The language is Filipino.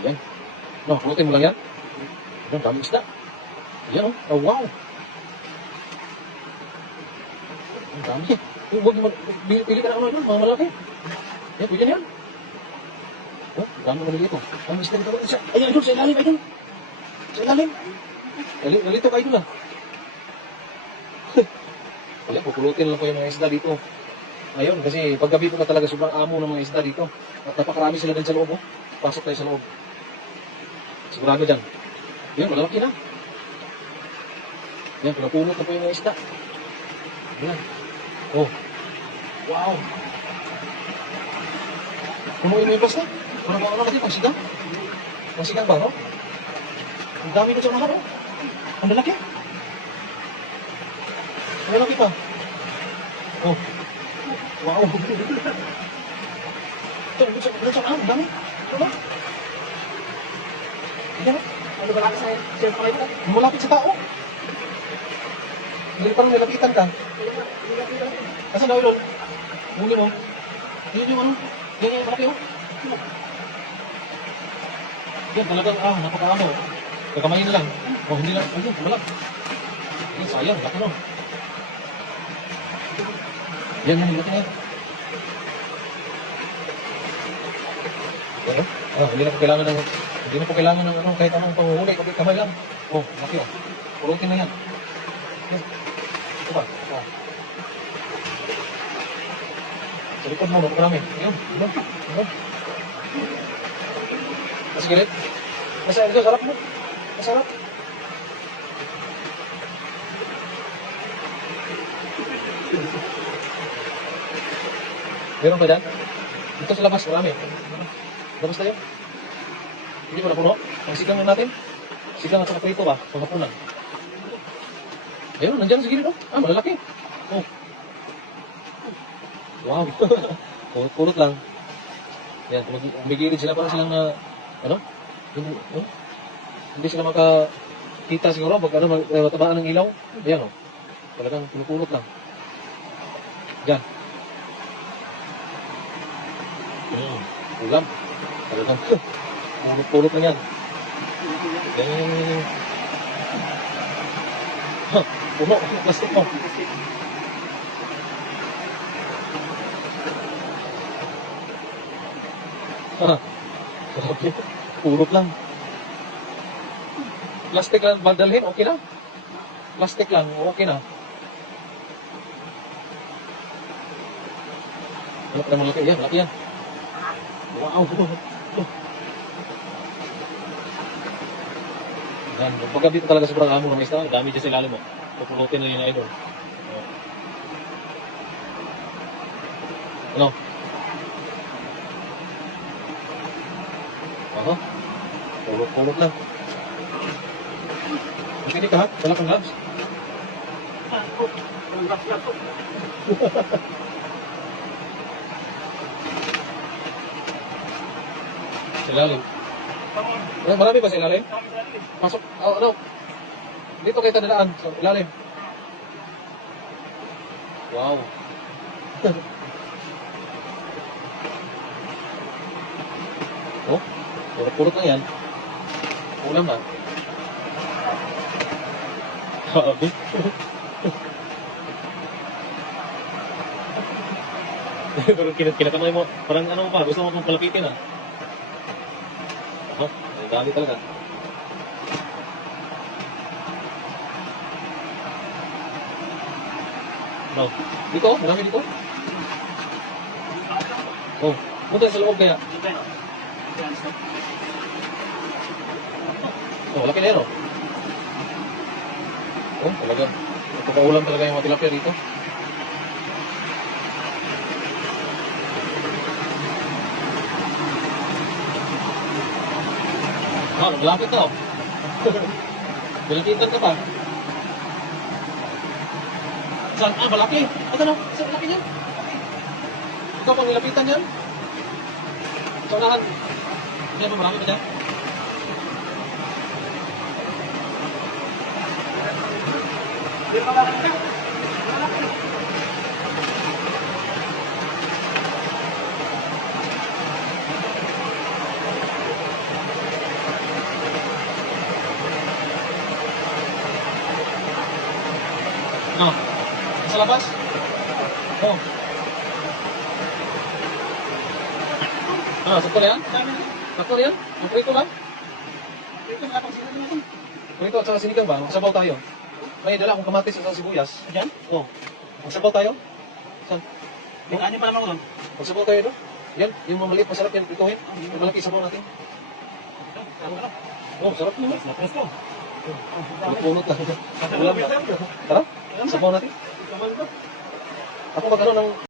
Ayan. No, pulutin mo lang yan. Ayan, daming isda. Ayan oh. Oh, wow. Ang dami. Huwag mo, pili ka na ano, mga malaki. Ayan, pwede yan. Oh, ang dami maliliit oh. Ang isda dito. Ayan, idol, sa ilalim, idol. Sa ilalim. Nalito ka, idol ah. Ayan, pupulutin lang po yung mga isda dito. Ngayon, kasi paggabi po na talaga sobrang amo ng mga isda dito. At napakarami sila din sa loob oh. Pasok tayo sa loob. Sigurado dyan. Yan, malalaki na. Yan, pinapulot na po yung mga isda. Yan. Oh. Wow. Punuin mo yung basta. Parang ano kasi, pangsigang. Pangsigang ba, no? Ang dami na sa mga, no? Ang lalaki. Ang lalaki pa. Oh. Wow. Ito, ang dami. Ano ba? Yan, ano ba sa cellphone ito? Malapit sa tao. Hindi parang nilapitan ka. Kasi daw yun. Muli mo. Yan yung ano. Yan yung malaki oh. Yan talagang napakaano. Kakamayin na lang. O hindi lang. Ayun, malak. Yan, sayang. Laki no. Yan, laki na. Yan, hindi na po kailangan ng ano, kahit anong panguhuli, kapit kamay lang. Oh, laki oh. Pulutin na yan. Yan. Ito ba? Oh. Sa likod mo, marami. Ayun, ayun, ayun. Sige rin. Ito, sarap mo. Masarap. Meron ba dyan? Dito sa labas, marami. Labas tayo. Hindi mo na puno. Ang sigang natin. Sigang at saka prito ba? Pagkapunan. Ayun, nandyan sa gilid oh. Malalaki. Oh. Wow. Kulot lang. Yan, umigilid sila para silang na, hindi sila makakita siguro pag matabaan ng ilaw. Ayan oh. Talagang pulot lang. Diyan. Ulam. Talagang pulot lang yan. Puno. Plastic mo. Pulot lang. Plastic lang bandalhin, okay na. Plastic lang, okay na. Malaki yan, malaki yan. Wow. Yan, paggabi talaga sobrang amo ng isda. Dami dyan sa ilalim mo. Pupulutin na yun na idol. Ano? Aha. Pulot lang. Makinig ka ha? Wala kang gloves? Sa ilalim. Marami ba sa ilalim? Pasok. Ano? Dito kayo tadaan. Sa ilalim. Wow. Oh, purot-purot lang yan. Ulam na. Sabi. Pero kinakamay mo. Parang ano pa, gusto mo pong palapitin ah. Ang dami talaga. No. Dito, marami dito. Oh, punta sa loob kaya. Oh, laki na yan oh. Oh, talaga. Pagkaulam talaga yung mga tilapia dito. Malapit na oh. Pinakitan ka pa. Saan? Malaki. Ito na. Saan malaki niyan? Ikaw pang nilapitan yan? Sa unahan. Hindi ba marami pa dyan? Hindi pa malaki na. No. Sa labas? Oh. Sakto na yan? Sakto na yan? Ang prito lang? Prito at saka sinigang ba? Magsabaw tayo. May dala akong kamatis at saka sibuyas. Diyan? Oh. Magsabaw tayo? Saan? May kanin pa naman ko doon. Magsabaw tayo doon? Yan, yung mamaliit masarap yan. Prituhin. Yung malaki sabaw natin. Oh, sarap yun. Na presto. Bunot lang. Ulam na. Tara, sabaw natin. Ako magkaroon ng